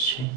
Sí.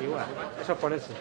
Igual, eso es ponerse.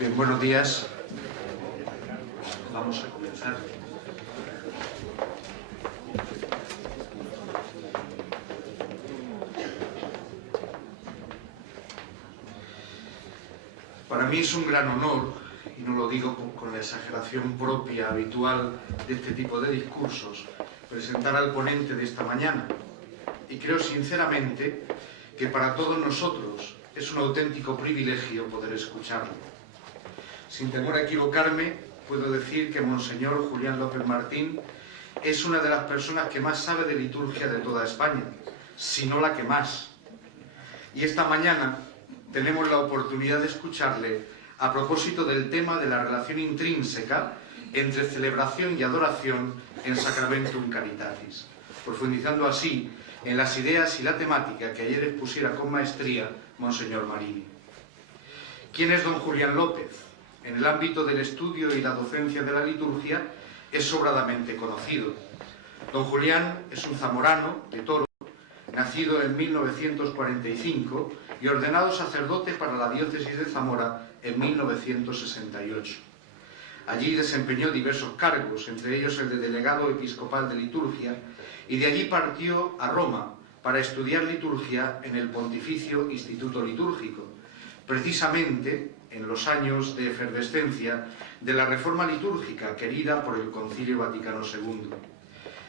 Bien, buenos días. Vamos a comenzar. Para mí es un gran honor, y no lo digo con la exageración propia, habitual de este tipo de discursos, presentar al ponente de esta mañana. Y creo sinceramente que para todos nosotros es un auténtico privilegio poder escucharlo. Sin temor a equivocarme, puedo decir que Monseñor Julián López Martín es una de las personas que más sabe de liturgia de toda España, si no la que más. Y esta mañana tenemos la oportunidad de escucharle a propósito del tema de la relación intrínseca entre celebración y adoración en Sacramentum Caritatis, profundizando así en las ideas y la temática que ayer expusiera con maestría Monseñor Marini. ¿Quién es don Julián López? En el ámbito del estudio y la docencia de la liturgia es sobradamente conocido. Don Julián es un zamorano de Toro, nacido en 1945 y ordenado sacerdote para la diócesis de Zamora en 1968. Allí desempeñó diversos cargos, entre ellos el de delegado episcopal de liturgia, y de allí partió a Roma para estudiar liturgia en el Pontificio Instituto Litúrgico, precisamente en los años de efervescencia de la reforma litúrgica querida por el Concilio Vaticano II.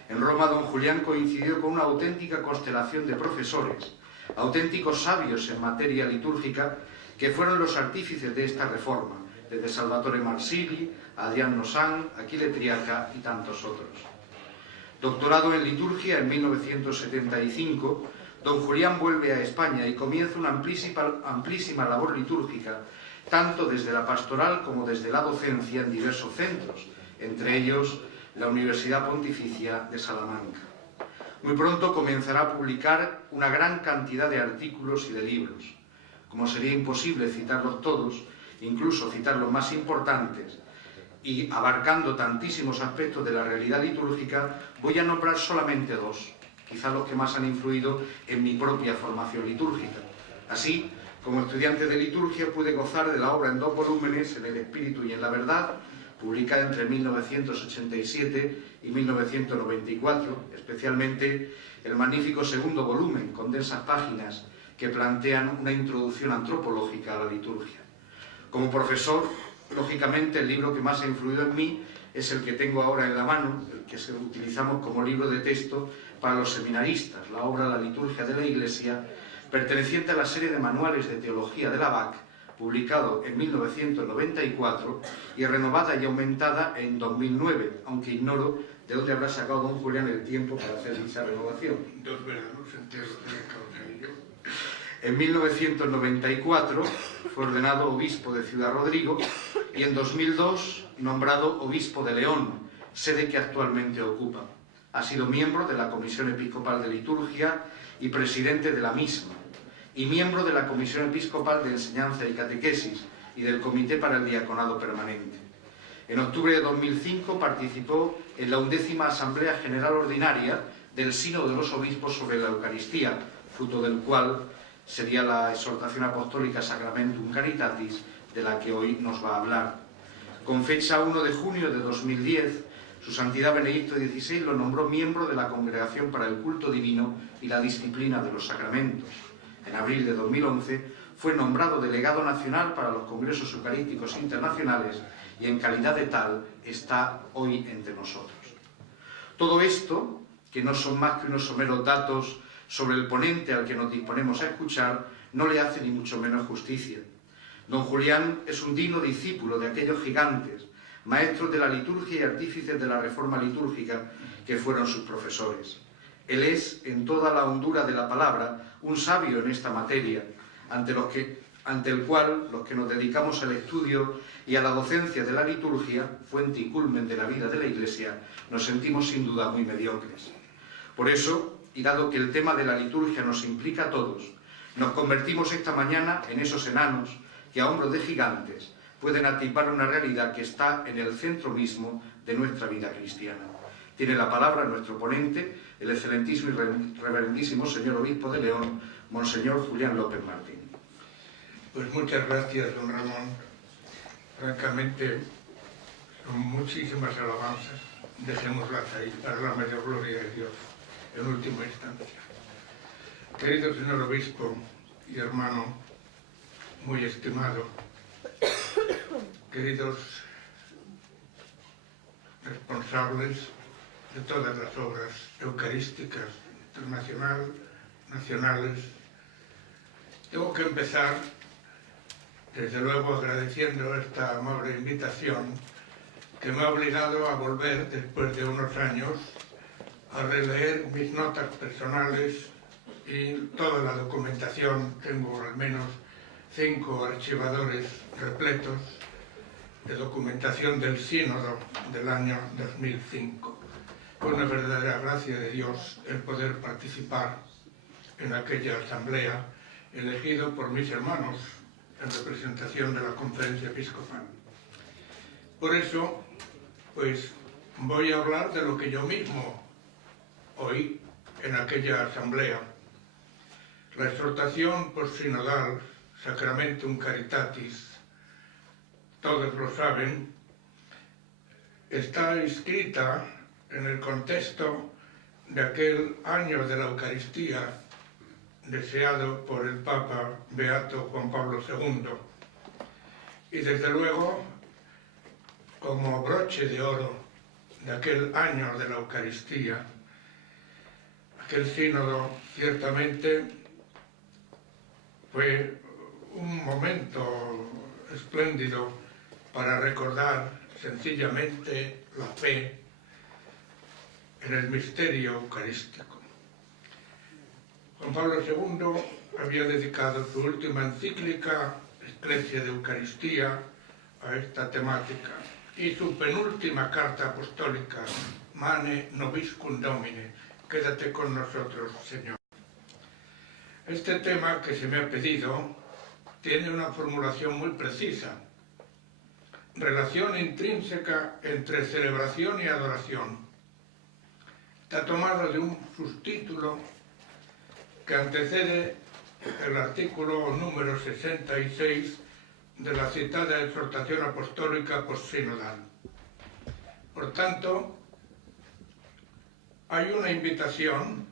En Roma, don Julián coincidió con una auténtica constelación de profesores, auténticos sabios en materia litúrgica, que fueron los artífices de esta reforma, desde Salvatore Marsili, Adrián Nosán, Aquile Triaca y tantos otros. Doctorado en liturgia en 1975, don Julián vuelve a España y comienza una amplísima labor litúrgica, tanto desde la pastoral como desde la docencia en diversos centros, entre ellos la Universidad Pontificia de Salamanca. Muy pronto comenzará a publicar una gran cantidad de artículos y de libros. Como sería imposible citarlos todos, incluso citar los más importantes, y abarcando tantísimos aspectos de la realidad litúrgica, voy a nombrar solamente dos, quizás los que más han influido en mi propia formación litúrgica. Así, como estudiante de liturgia pude gozar de la obra en 2 volúmenes, En el Espíritu y en la Verdad, publicada entre 1987 y 1994, especialmente el magnífico segundo volumen, con densas páginas que plantean una introducción antropológica a la liturgia. Como profesor, lógicamente, el libro que más ha influido en mí es el que tengo ahora en la mano, el que utilizamos como libro de texto para los seminaristas, la obra La liturgia de la Iglesia, perteneciente a la serie de manuales de teología de la BAC, publicado en 1994 y renovada y aumentada en 2009, aunque ignoro de dónde habrá sacado don Julián el tiempo para hacer dicha renovación. 2 veranos enteros de Caudillo. En 1994 fue ordenado obispo de Ciudad Rodrigo y en 2002 nombrado obispo de León, sede que actualmente ocupa. Ha sido miembro de la Comisión Episcopal de Liturgia y presidente de la misma, y miembro de la Comisión Episcopal de Enseñanza y Catequesis y del Comité para el Diaconado Permanente. En octubre de 2005 participó en la 11ª Asamblea General Ordinaria del Sínodo de los Obispos sobre la Eucaristía, fruto del cual sería la exhortación apostólica Sacramentum Caritatis, de la que hoy nos va a hablar. Con fecha 1 de junio de 2010, Su Santidad Benedicto XVI lo nombró miembro de la Congregación para el Culto Divino y la Disciplina de los Sacramentos. En abril de 2011 fue nombrado delegado nacional para los Congresos Eucarísticos Internacionales y en calidad de tal está hoy entre nosotros. Todo esto, que no son más que unos someros datos sobre el ponente al que nos disponemos a escuchar, no le hace ni mucho menos justicia. Don Julián es un digno discípulo de aquellos gigantes, maestros de la liturgia y artífices de la reforma litúrgica que fueron sus profesores. Él es, en toda la hondura de la palabra, un sabio en esta materia, ante el cual los que nos dedicamos al estudio y a la docencia de la liturgia, fuente y culmen de la vida de la Iglesia, nos sentimos sin duda muy mediocres. Por eso, y dado que el tema de la liturgia nos implica a todos, nos convertimos esta mañana en esos enanos que a hombros de gigantes pueden atisbar una realidad que está en el centro mismo de nuestra vida cristiana. Tiene la palabra nuestro ponente, el excelentísimo y reverendísimo señor Obispo de León, Monseñor Julián López Martín. Pues muchas gracias, don Ramón. Francamente, son muchísimas alabanzas. Dejémoslas ahí para la mayor gloria de Dios, en última instancia. Querido señor Obispo y hermano muy estimado, queridos responsables de todas las obras eucarísticas nacionales, tengo que empezar, desde luego, agradeciendo esta amable invitación que me ha obligado a volver, después de unos años, a releer mis notas personales y toda la documentación. Tengo al menos 5 archivadores repletos de documentación del sínodo del año 2005. Fue una verdadera gracia de Dios el poder participar en aquella asamblea elegido por mis hermanos en representación de la Conferencia Episcopal. Por eso, pues, voy a hablar de lo que yo mismo oí en aquella asamblea. La exhortación postsinodal Sacramentum Caritatis, todos lo saben, está inscrita en el contexto de aquel año de la Eucaristía deseado por el Papa Beato Juan Pablo II. Y desde luego, como broche de oro de aquel año de la Eucaristía, aquel sínodo ciertamente fue un momento espléndido para recordar sencillamente la fe en el misterio eucarístico. Juan Pablo II había dedicado su última encíclica, Ecclesia de Eucaristía, a esta temática, y su penúltima carta apostólica, Mane Nobiscum Domine, quédate con nosotros, Señor. Este tema que se me ha pedido tiene una formulación muy precisa: relación intrínseca entre celebración y adoración. Está tomado de un subtítulo que antecede el artículo número 66 de la citada exhortación apostólica postsinodal. Por tanto, hay una invitación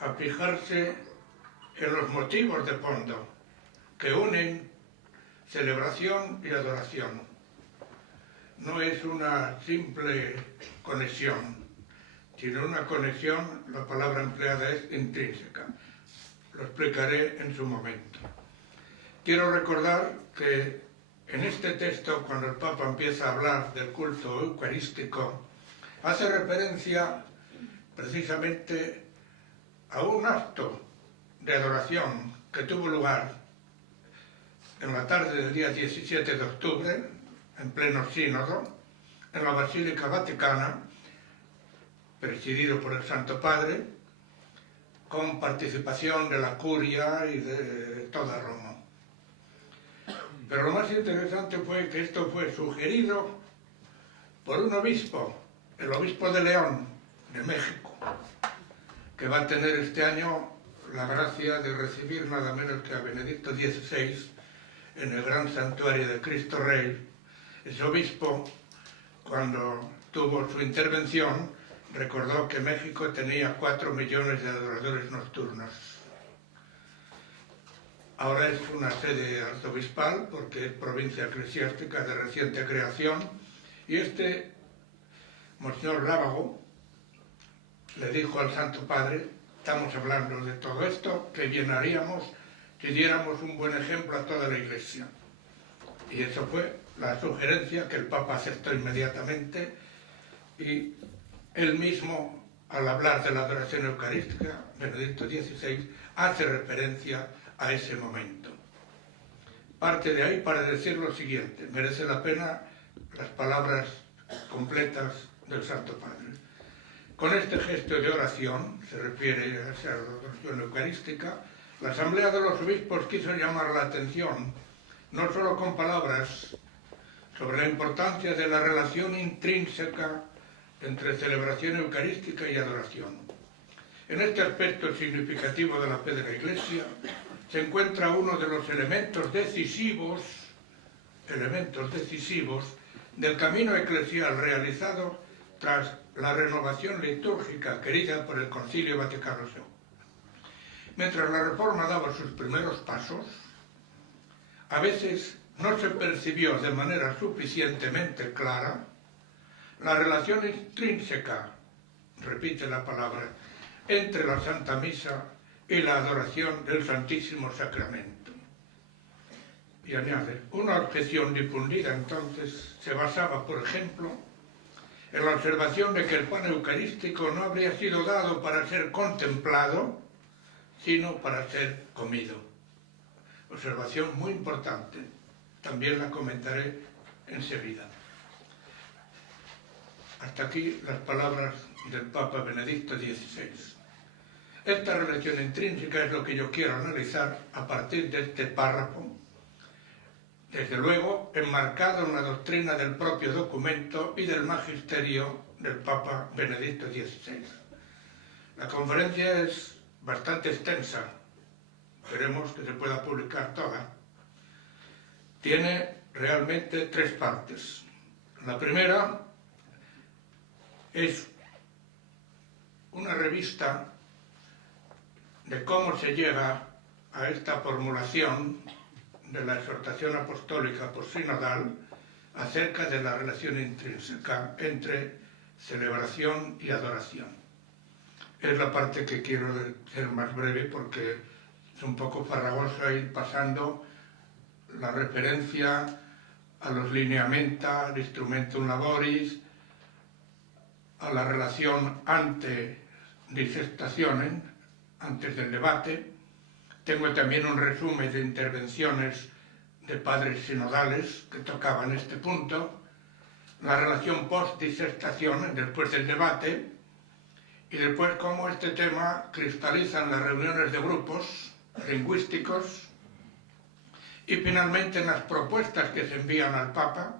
a fijarse en los motivos de fondo que unen celebración y adoración. No es una simple conexión, sino una conexión, la palabra empleada es intrínseca. Lo explicaré en su momento. Quiero recordar que en este texto, cuando el Papa empieza a hablar del culto eucarístico, hace referencia precisamente a un acto de adoración que tuvo lugar en la tarde del día 17 de octubre, en pleno sínodo, en la Basílica Vaticana, presidido por el Santo Padre, con participación de la curia y de toda Roma. Pero lo más interesante fue que esto fue sugerido por un obispo, el obispo de León, de México, que va a tener este año la gracia de recibir nada menos que a Benedicto XVI en el gran santuario de Cristo Rey. Ese obispo, cuando tuvo su intervención, recordó que México tenía 4 millones de adoradores nocturnos. Ahora es una sede arzobispal porque es provincia eclesiástica de reciente creación, y Monseñor Lávago le dijo al Santo Padre: estamos hablando de todo esto, que bien haríamos si diéramos un buen ejemplo a toda la Iglesia. Y eso fue la sugerencia que el Papa aceptó inmediatamente, y él mismo, al hablar de la adoración eucarística, Benedicto XVI, hace referencia a ese momento. Parte de ahí para decir lo siguiente: merece la pena las palabras completas del Santo Padre. Con este gesto de oración, se refiere a esa adoración eucarística, la Asamblea de los Obispos quiso llamar la atención, no solo con palabras, sobre la importancia de la relación intrínseca entre celebración eucarística y adoración. En este aspecto significativo de la fe de la Iglesia se encuentra uno de los elementos decisivos del camino eclesial realizado tras la renovación litúrgica querida por el Concilio Vaticano II. Mientras la Reforma daba sus primeros pasos, a veces no se percibió de manera suficientemente clara la relación intrínseca, repite la palabra, entre la Santa Misa y la adoración del Santísimo Sacramento. Y añade, una objeción difundida entonces se basaba, por ejemplo, en la observación de que el pan eucarístico no habría sido dado para ser contemplado, sino para ser comido. Observación muy importante, también la comentaré enseguida. Hasta aquí las palabras del Papa Benedicto XVI. Esta relación intrínseca es lo que yo quiero analizar a partir de este párrafo, desde luego enmarcado en la doctrina del propio documento y del magisterio del Papa Benedicto XVI. La conferencia es bastante extensa, esperemos que se pueda publicar toda. Tiene realmente 3 partes. La primera es una revista de cómo se llega a esta formulación de la exhortación apostólica postsinodal acerca de la relación intrínseca entre celebración y adoración. Es la parte que quiero ser más breve porque es un poco farragosa ir pasando la referencia a los lineamenta, al instrumentum laboris, a la relación ante disestaciones, antes del debate. Tengo también un resumen de intervenciones de padres sinodales que tocaban este punto, la relación post-disestaciones, después del debate, y después cómo este tema cristaliza en las reuniones de grupos lingüísticos y finalmente en las propuestas que se envían al Papa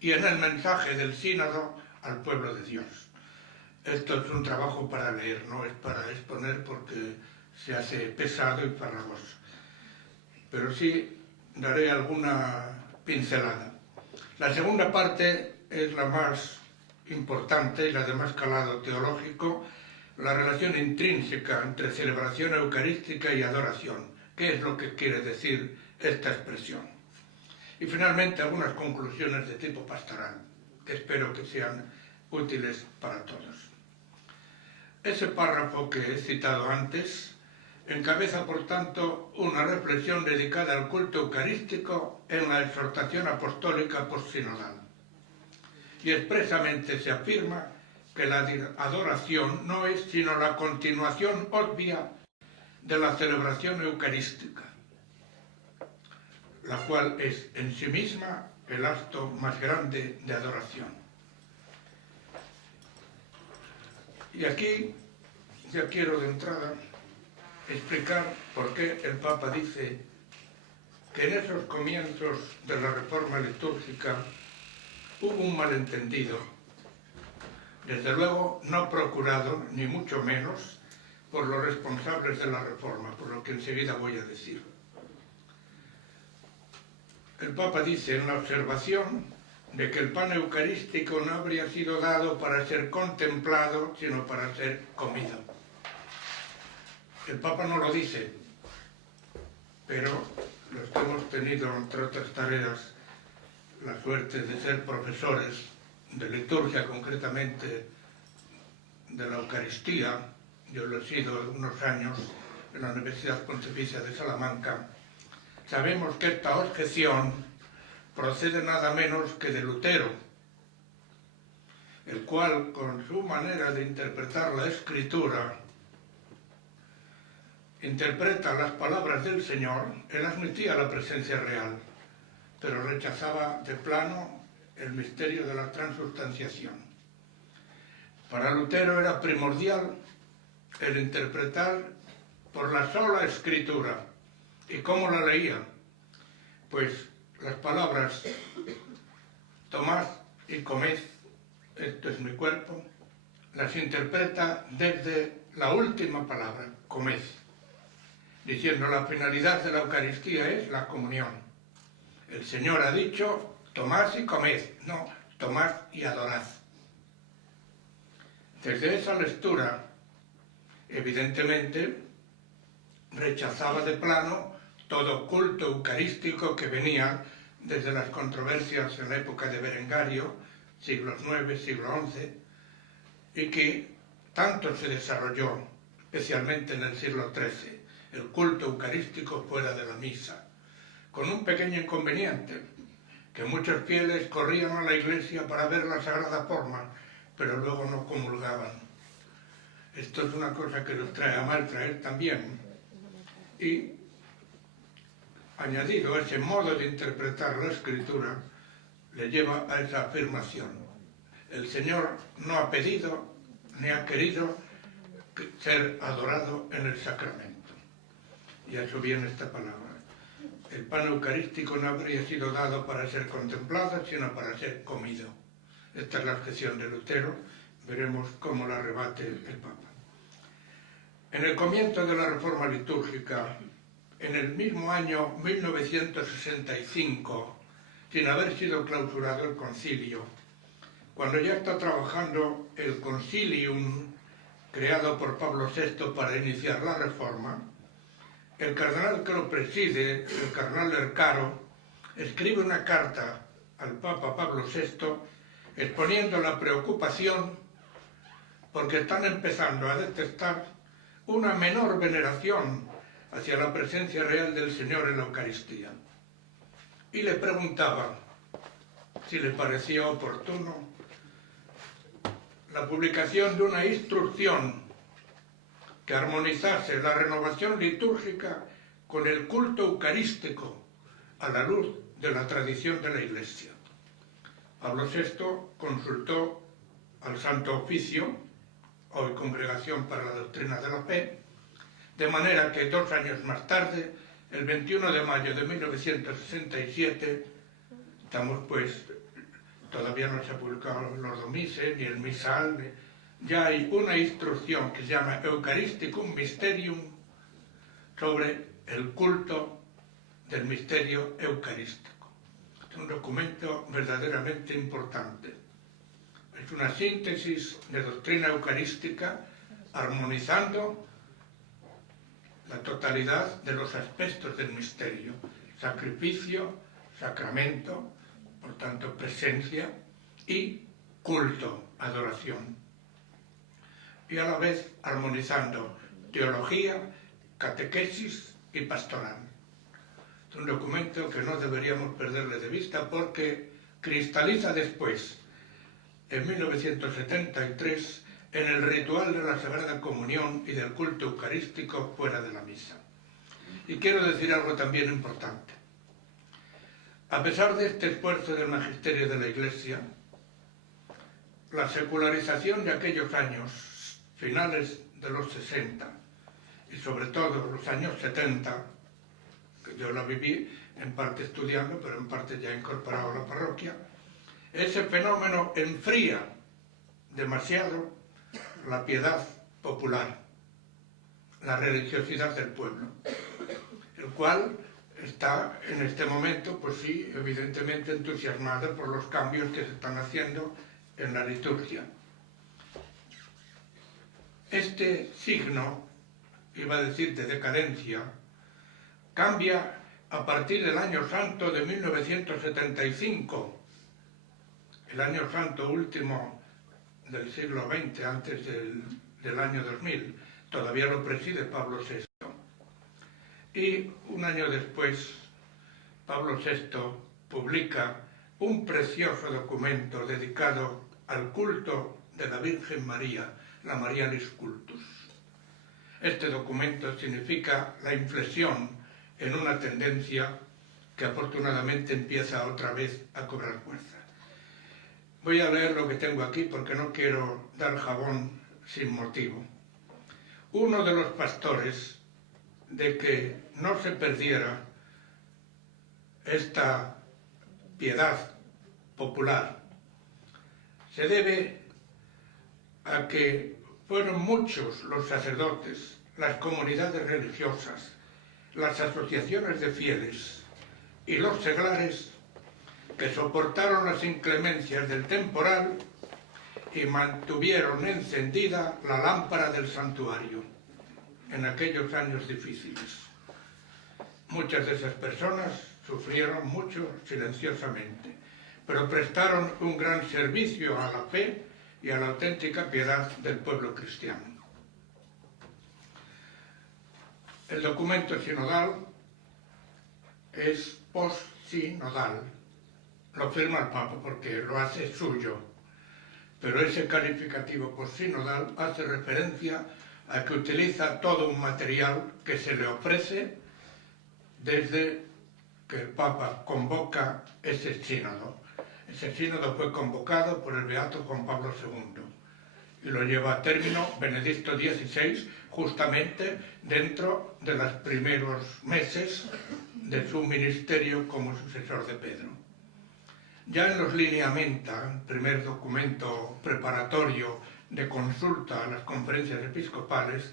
y en el mensaje del sínodo al pueblo de Dios. Esto es un trabajo para leer, no es para exponer porque se hace pesado y farragoso. Pero sí daré alguna pincelada. La segunda parte es la más importante y la de más calado teológico, la relación intrínseca entre celebración eucarística y adoración. ¿Qué es lo que quiere decir esta expresión? Y finalmente algunas conclusiones de tipo pastoral, que espero que sean útiles para todos. Ese párrafo que he citado antes encabeza, por tanto, una reflexión dedicada al culto eucarístico en la exhortación apostólica postsinodal. Y expresamente se afirma que la adoración no es sino la continuación obvia de la celebración eucarística, la cual es en sí misma el acto más grande de adoración. Y aquí ya quiero de entrada explicar por qué el Papa dice que en esos comienzos de la reforma litúrgica hubo un malentendido, desde luego no procurado, ni mucho menos, por los responsables de la reforma, por lo que enseguida voy a decir. El Papa dice en la observación de que el pan eucarístico no habría sido dado para ser contemplado, sino para ser comido. El Papa no lo dice, pero los que hemos tenido, entre otras tareas, la suerte de ser profesores de liturgia, concretamente de la Eucaristía, yo lo he sido unos años en la Universidad Pontificia de Salamanca, sabemos que esta objeción procede nada menos que de Lutero, el cual, con su manera de interpretar la Escritura, interpreta las palabras del Señor. Él admitía la presencia real, pero rechazaba de plano el misterio de la transubstanciación. Para Lutero era primordial el interpretar por la sola Escritura. ¿Y cómo la leía? Pues las palabras tomad y comed, esto es mi cuerpo, las interpreta desde la última palabra, comed, diciendo la finalidad de la Eucaristía es la comunión. El Señor ha dicho, tomad y comed, no, tomad y adorad. Desde esa lectura, evidentemente, rechazaba de plano todo culto eucarístico que venía desde las controversias en la época de Berengario, siglos IX, siglo XI, y que tanto se desarrolló, especialmente en el siglo XIII, el culto eucarístico fuera de la misa, con un pequeño inconveniente, que muchos fieles corrían a la iglesia para ver la sagrada forma, pero luego no comulgaban. Esto es una cosa que nos trae a mal traer también. Y añadido a ese modo de interpretar la Escritura, le lleva a esa afirmación. El Señor no ha pedido ni ha querido ser adorado en el sacramento. Y a eso viene esta palabra. El pan eucarístico no habría sido dado para ser contemplado, sino para ser comido. Esta es la objeción de Lutero. Veremos cómo la rebate el Papa. En el comienzo de la reforma litúrgica, en el mismo año 1965, sin haber sido clausurado el concilio, cuando ya está trabajando el concilium creado por Pablo VI para iniciar la reforma, el cardenal que lo preside, el cardenal Lercaro, escribe una carta al Papa Pablo VI exponiendo la preocupación porque están empezando a detectar una menor veneración hacia la presencia real del Señor en la Eucaristía. Y le preguntaba si le parecía oportuno la publicación de una instrucción que armonizase la renovación litúrgica con el culto eucarístico a la luz de la tradición de la Iglesia. Pablo VI consultó al Santo Oficio, hoy Congregación para la Doctrina de la Fe, de manera que 2 años más tarde, el 21 de mayo de 1967, estamos pues, todavía no se ha publicado los domices, ni el misal, ya hay una instrucción que se llama Eucharisticum Mysterium sobre el culto del misterio eucarístico. Es un documento verdaderamente importante. Es una síntesis de doctrina eucarística armonizando la totalidad de los aspectos del misterio: sacrificio, sacramento, por tanto presencia, y culto, adoración. Y a la vez armonizando teología, catequesis y pastoral. Es un documento que no deberíamos perderle de vista porque cristaliza después, en 1973, en el ritual de la Sagrada Comunión y del culto eucarístico fuera de la misa. Y quiero decir algo también importante. A pesar de este esfuerzo del magisterio de la Iglesia, la secularización de aquellos años, finales de los 60 y sobre todo los años 70, que yo la viví en parte estudiando, pero en parte ya incorporado a la parroquia, ese fenómeno enfría demasiado la piedad popular, la religiosidad del pueblo, el cual está en este momento, pues sí, evidentemente entusiasmado por los cambios que se están haciendo en la liturgia. Este signo, iba a decir de decadencia, cambia a partir del año santo de 1975, el año santo último del siglo XX, antes del año 2000, todavía lo preside Pablo VI. Y un año después, Pablo VI publica un precioso documento dedicado al culto de la Virgen María, la Marialis Cultus. Este documento significa la inflexión en una tendencia que afortunadamente empieza otra vez a cobrar fuerza. Voy a leer lo que tengo aquí porque no quiero dar jabón sin motivo. Uno de los pastores, de que no se perdiera esta piedad popular, se debe a que fueron muchos los sacerdotes, las comunidades religiosas, las asociaciones de fieles y los seglares que soportaron las inclemencias del temporal y mantuvieron encendida la lámpara del santuario en aquellos años difíciles. Muchas de esas personas sufrieron mucho silenciosamente, pero prestaron un gran servicio a la fe y a la auténtica piedad del pueblo cristiano. El documento sinodal es post-sinodal. Lo firma el Papa porque lo hace suyo, pero ese calificativo post-sinodal hace referencia a que utiliza todo un material que se le ofrece desde que el Papa convoca ese sínodo. Ese sínodo fue convocado por el beato Juan Pablo II y lo lleva a término Benedicto XVI, justamente dentro de los primeros meses de su ministerio como sucesor de Pedro. Ya en los lineamenta, el primer documento preparatorio de consulta a las conferencias episcopales,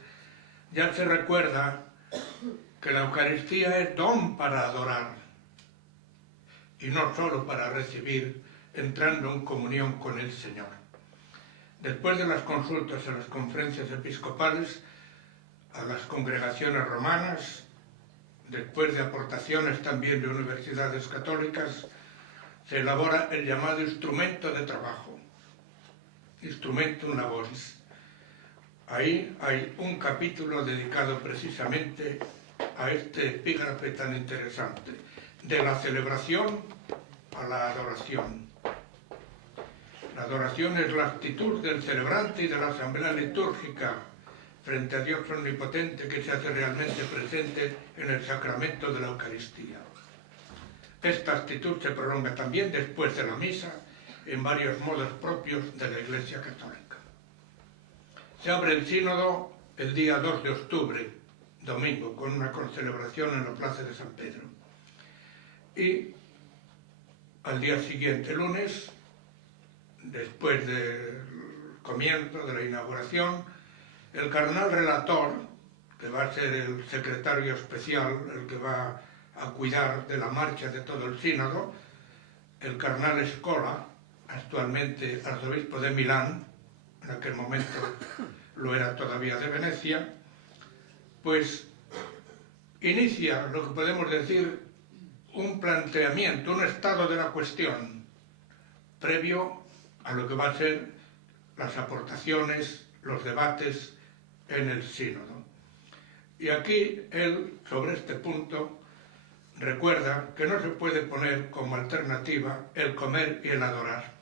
ya se recuerda que la Eucaristía es don para adorar y no solo para recibir, entrando en comunión con el Señor. Después de las consultas a las conferencias episcopales, a las congregaciones romanas, después de aportaciones también de universidades católicas, se elabora el llamado instrumento de trabajo, Instrumentum Laboris. Ahí hay un capítulo dedicado precisamente a este epígrafe tan interesante, de la celebración a la adoración. La adoración es la actitud del celebrante y de la asamblea litúrgica frente a Dios omnipotente que se hace realmente presente en el sacramento de la Eucaristía. Esta actitud se prolonga también después de la misa en varios modos propios de la Iglesia Católica. Se abre el sínodo el día 2 de octubre, domingo, con una concelebración en la Plaza de San Pedro. Y al día siguiente, lunes, después del comienzo de la inauguración, el cardenal relator, que va a ser el secretario especial, el que va a cuidar de la marcha de todo el sínodo, el cardenal Scola, actualmente arzobispo de Milán, en aquel momento lo era todavía de Venecia, pues inicia lo que podemos decir un planteamiento, un estado de la cuestión, previo a lo que va a ser las aportaciones, los debates en el sínodo. Y aquí él, sobre este punto, recuerda que no se puede poner como alternativa el comer y el adorar.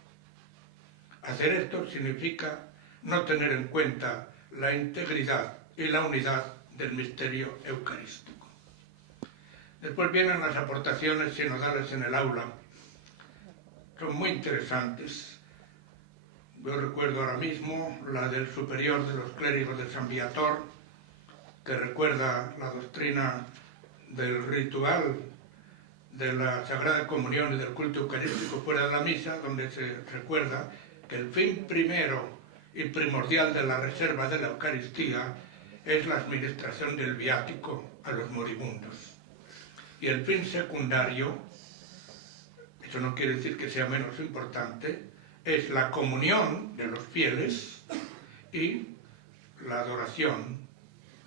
Hacer esto significa no tener en cuenta la integridad y la unidad del misterio eucarístico. Después vienen las aportaciones sinodales en el aula. Son muy interesantes. Yo recuerdo ahora mismo la del superior de los clérigos de San Viator, que recuerda la doctrina del ritual de la Sagrada Comunión y del culto eucarístico fuera de la misa, donde se recuerda que el fin primero y primordial de la reserva de la Eucaristía es la administración del viático a los moribundos. Y el fin secundario, eso no quiere decir que sea menos importante, es la comunión de los fieles y la adoración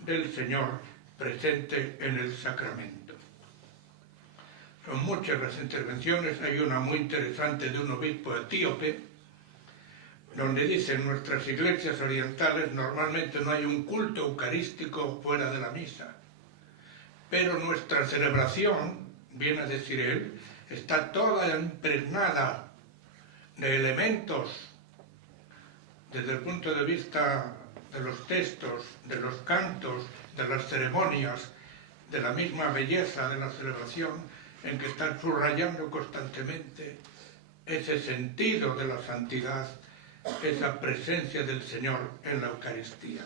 del Señor presente en el sacramento. Son muchas las intervenciones, hay una muy interesante de un obispo etíope, donde dice: en nuestras iglesias orientales normalmente no hay un culto eucarístico fuera de la misa, pero nuestra celebración, viene a decir él, está toda impregnada de elementos desde el punto de vista de los textos, de los cantos, de las ceremonias, de la misma belleza de la celebración, en que están subrayando constantemente ese sentido de la santidad, esa presencia del Señor en la Eucaristía.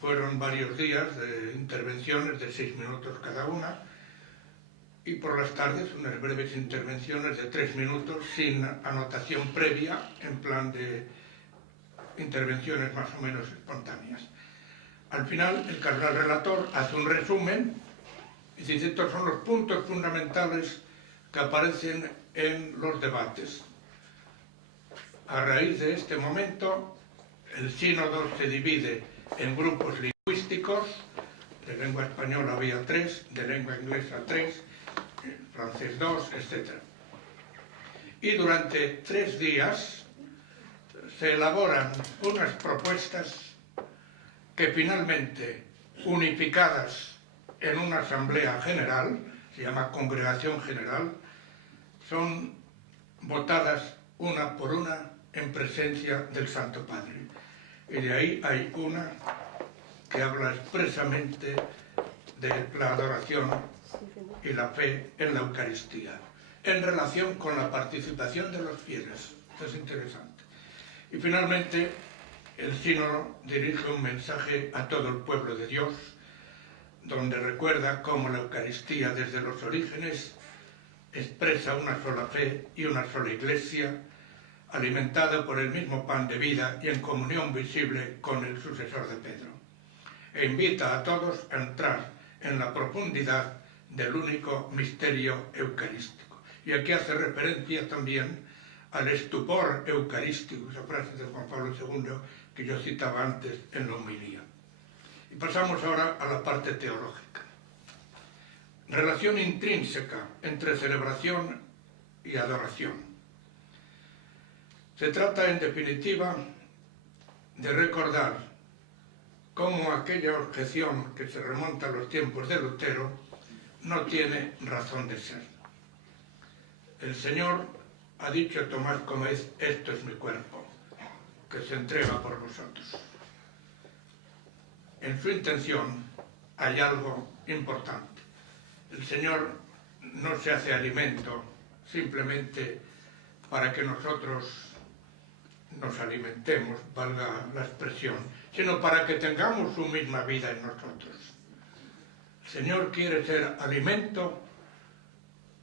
Fueron varios días de intervenciones de 6 minutos cada una, y por las tardes unas breves intervenciones de 3 minutos sin anotación previa, en plan de intervenciones más o menos espontáneas. Al final el cardenal relator hace un resumen y dice: estos son los puntos fundamentales que aparecen en los debates. A raíz de este momento, el sínodo se divide en grupos lingüísticos. De lengua española había 3, de lengua inglesa 3, francés 2, etc. Y durante 3 días se elaboran unas propuestas que finalmente, unificadas en una asamblea general, se llama congregación general, son votadas una por una en presencia del Santo Padre. Y de ahí hay una que habla expresamente de la adoración y la fe en la Eucaristía, en relación con la participación de los fieles. Esto es interesante. Y finalmente, el sínodo dirige un mensaje a todo el pueblo de Dios, donde recuerda cómo la Eucaristía desde los orígenes expresa una sola fe y una sola Iglesia, alimentada por el mismo pan de vida y en comunión visible con el sucesor de Pedro. E invita a todos a entrar en la profundidad del único misterio eucarístico. Y aquí hace referencia también al estupor eucarístico, esa frase de Juan Pablo II que yo citaba antes en la homilía. Y pasamos ahora a la parte teológica. Relación intrínseca entre celebración y adoración. Se trata, en definitiva, de recordar cómo aquella objeción que se remonta a los tiempos de Lutero no tiene razón de ser. El Señor ha dicho a Tomás Comes: esto es mi cuerpo, que se entrega por vosotros. En su intención hay algo importante. El Señor no se hace alimento simplemente para que nosotros nos alimentemos, valga la expresión, sino para que tengamos su misma vida en nosotros. El Señor quiere ser alimento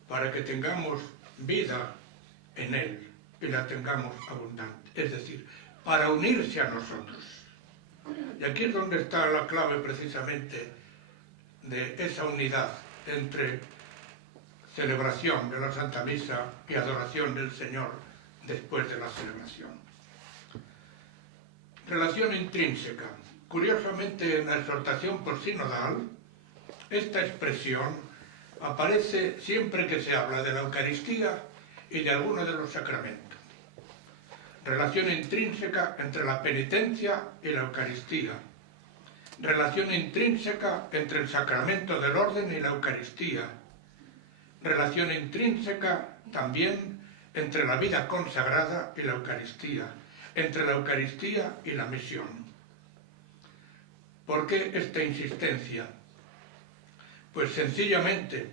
para que tengamos vida en Él y la tengamos abundante, es decir, para unirse a nosotros. Y aquí es donde está la clave precisamente de esa unidad entre celebración de la Santa Misa y adoración del Señor después de la celebración. Relación intrínseca. Curiosamente, en la exhortación postsinodal, esta expresión aparece siempre que se habla de la Eucaristía y de alguno de los sacramentos. Relación intrínseca entre la penitencia y la Eucaristía. Relación intrínseca entre el sacramento del orden y la Eucaristía. Relación intrínseca también entre la vida consagrada y la Eucaristía, entre la Eucaristía y la misión. ¿Por qué esta insistencia? Pues sencillamente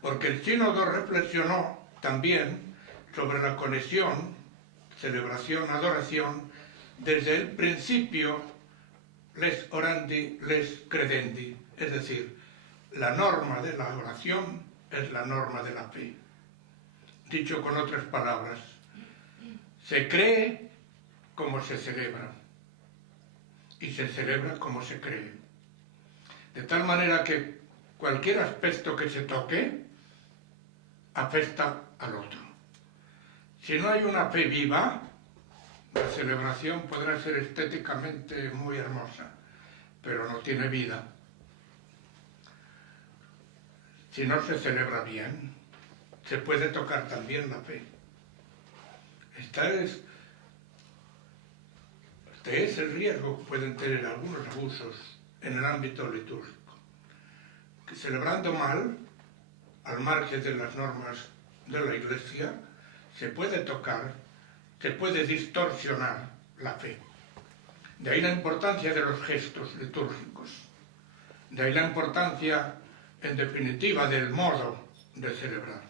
porque el sínodo reflexionó también sobre la conexión, celebración, adoración, desde el principio les orandi, les credendi, es decir, la norma de la oración es la norma de la fe. Dicho con otras palabras, se cree como se celebra y se celebra como se cree. De tal manera que cualquier aspecto que se toque afecta al otro. Si no hay una fe viva, la celebración podrá ser estéticamente muy hermosa, pero no tiene vida. Si no se celebra bien, se puede tocar también la fe. Este es el riesgo que pueden tener algunos abusos en el ámbito litúrgico. Que celebrando mal, al margen de las normas de la Iglesia, se puede tocar, se puede distorsionar la fe. De ahí la importancia de los gestos litúrgicos. De ahí la importancia, en definitiva, del modo de celebrar.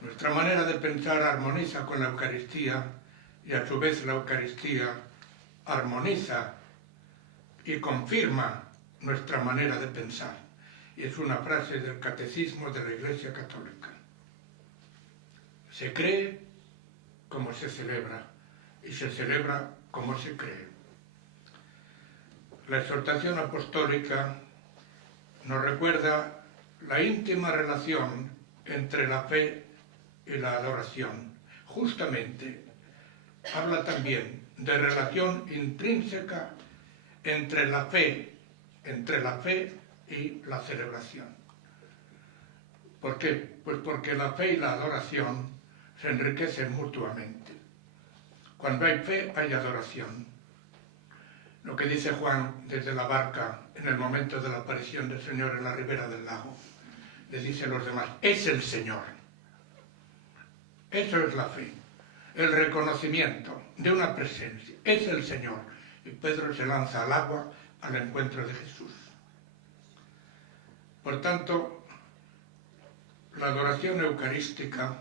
Nuestra manera de pensar armoniza con la Eucaristía y a su vez la Eucaristía armoniza y confirma nuestra manera de pensar. Y es una frase del Catecismo de la Iglesia Católica. Se cree como se celebra y se celebra como se cree. La exhortación apostólica nos recuerda la íntima relación entre la fe y la adoración. Justamente habla también de relación intrínseca entre la fe y la celebración. ¿Por qué? Pues porque la fe y la adoración se enriquecen mutuamente. Cuando hay fe, hay adoración. lo que dice Juan desde la barca en el momento de la aparición del Señor en la ribera del lago. Le dice a los demás, es el Señor. Eso es la fe, el reconocimiento de una presencia, es el Señor. Y Pedro se lanza al agua al encuentro de Jesús. Por tanto, la adoración eucarística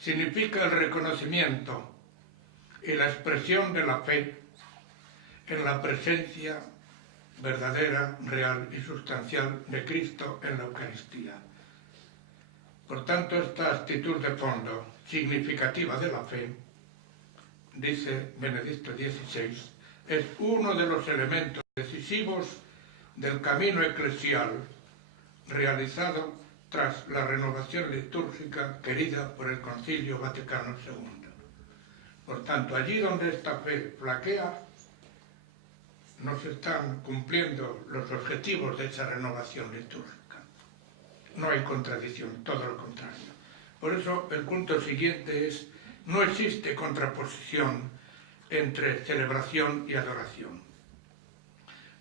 significa el reconocimiento y la expresión de la fe en la presencia verdadera, real y sustancial de Cristo en la Eucaristía. Por tanto, esta actitud de fondo significativa de la fe, dice Benedicto XVI, es uno de los elementos decisivos del camino eclesial realizado tras la renovación litúrgica querida por el Concilio Vaticano II. Por tanto, allí donde esta fe flaquea, no se están cumpliendo los objetivos de esa renovación litúrgica. No hay contradicción, todo lo contrario. Por eso el punto siguiente es, no existe contraposición entre celebración y adoración.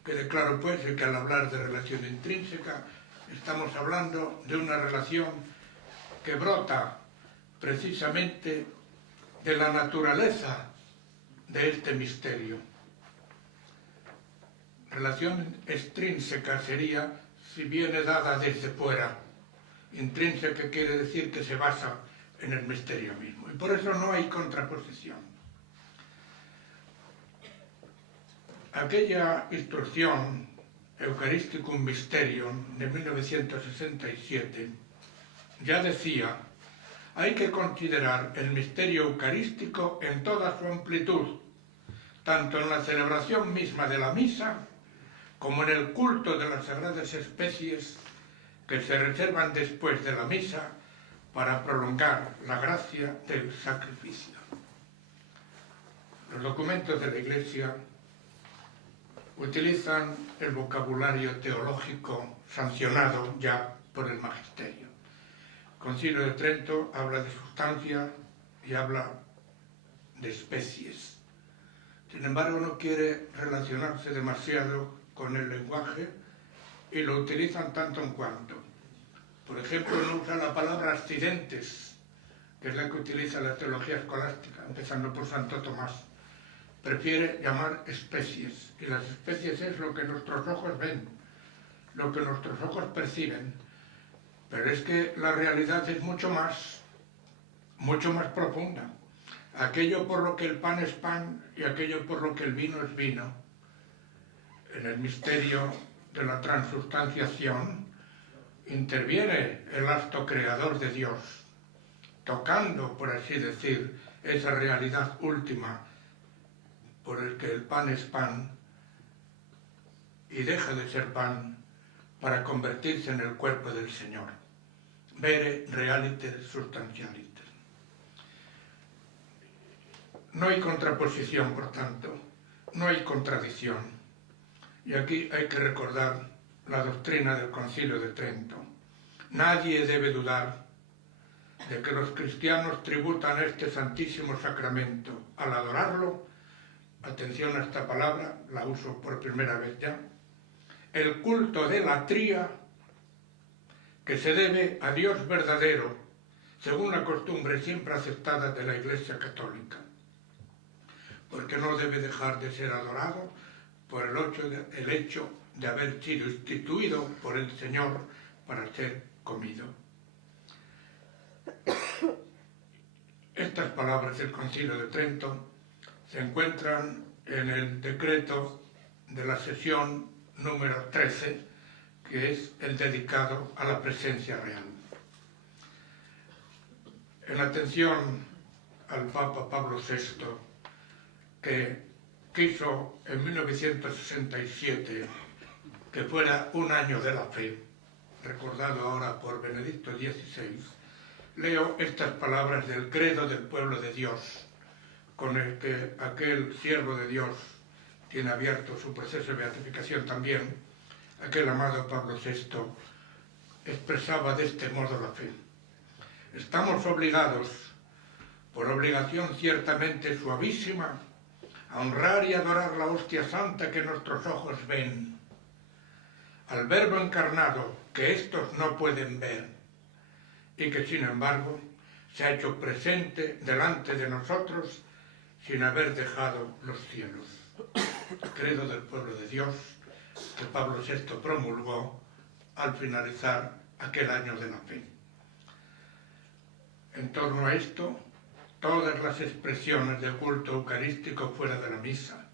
Quede claro pues que al hablar de relación intrínseca estamos hablando de una relación que brota precisamente de la naturaleza de este misterio. Relación extrínseca sería si viene dada desde fuera. Intrínseca quiere decir que se basa en el misterio mismo. Y por eso no hay contraposición. Aquella instrucción Eucharisticum Mysterium de 1967 ya decía: hay que considerar el misterio eucarístico en toda su amplitud, tanto en la celebración misma de la misa como en el culto de las sagradas especies que se reservan después de la misa para prolongar la gracia del sacrificio. Los documentos de la Iglesia utilizan el vocabulario teológico sancionado ya por el Magisterio. El Concilio de Trento habla de sustancia y habla de especies. Sin embargo, no quiere relacionarse demasiado con el lenguaje y lo utilizan tanto en cuanto. Por ejemplo, no usa la palabra accidentes, que es la que utiliza la teología escolástica, empezando por Santo Tomás. Prefiere llamar especies, y las especies es lo que nuestros ojos ven, lo que nuestros ojos perciben, pero es que la realidad es mucho más profunda. Aquello por lo que el pan es pan y aquello por lo que el vino es vino. En el misterio de la transustanciación interviene el acto creador de Dios, tocando, por así decir, esa realidad última por el que el pan es pan y deja de ser pan para convertirse en el cuerpo del Señor. Vere realiter substantialiter. No hay contraposición, por tanto, no hay contradicción. Y aquí hay que recordar la doctrina del Concilio de Trento. Nadie debe dudar de que los cristianos tributan este santísimo sacramento al adorarlo, atención a esta palabra, la uso por primera vez ya, el culto de la tría que se debe a Dios verdadero, según la costumbre siempre aceptada de la Iglesia Católica, porque no debe dejar de ser adorado por el hecho de haber sido instituido por el Señor para ser comido. Estas palabras del Concilio de Trento se encuentran en el decreto de la sesión número 13, que es el dedicado a la presencia real. En atención al Papa Pablo VI, que quiso en 1967 que fuera un año de la fe, recordado ahora por Benedicto XVI, leo estas palabras del credo del pueblo de Dios, con el que aquel siervo de Dios tiene abierto su proceso de beatificación también. Aquel amado Pablo VI expresaba de este modo la fe. Estamos obligados, por obligación ciertamente suavísima, a honrar y adorar la hostia santa que nuestros ojos ven, al Verbo encarnado que estos no pueden ver y que sin embargo se ha hecho presente delante de nosotros sin haber dejado los cielos. Credo del pueblo de Dios que Pablo VI promulgó al finalizar aquel año de la fe. En torno a esto, todas las expresiones del culto eucarístico fuera de la misa,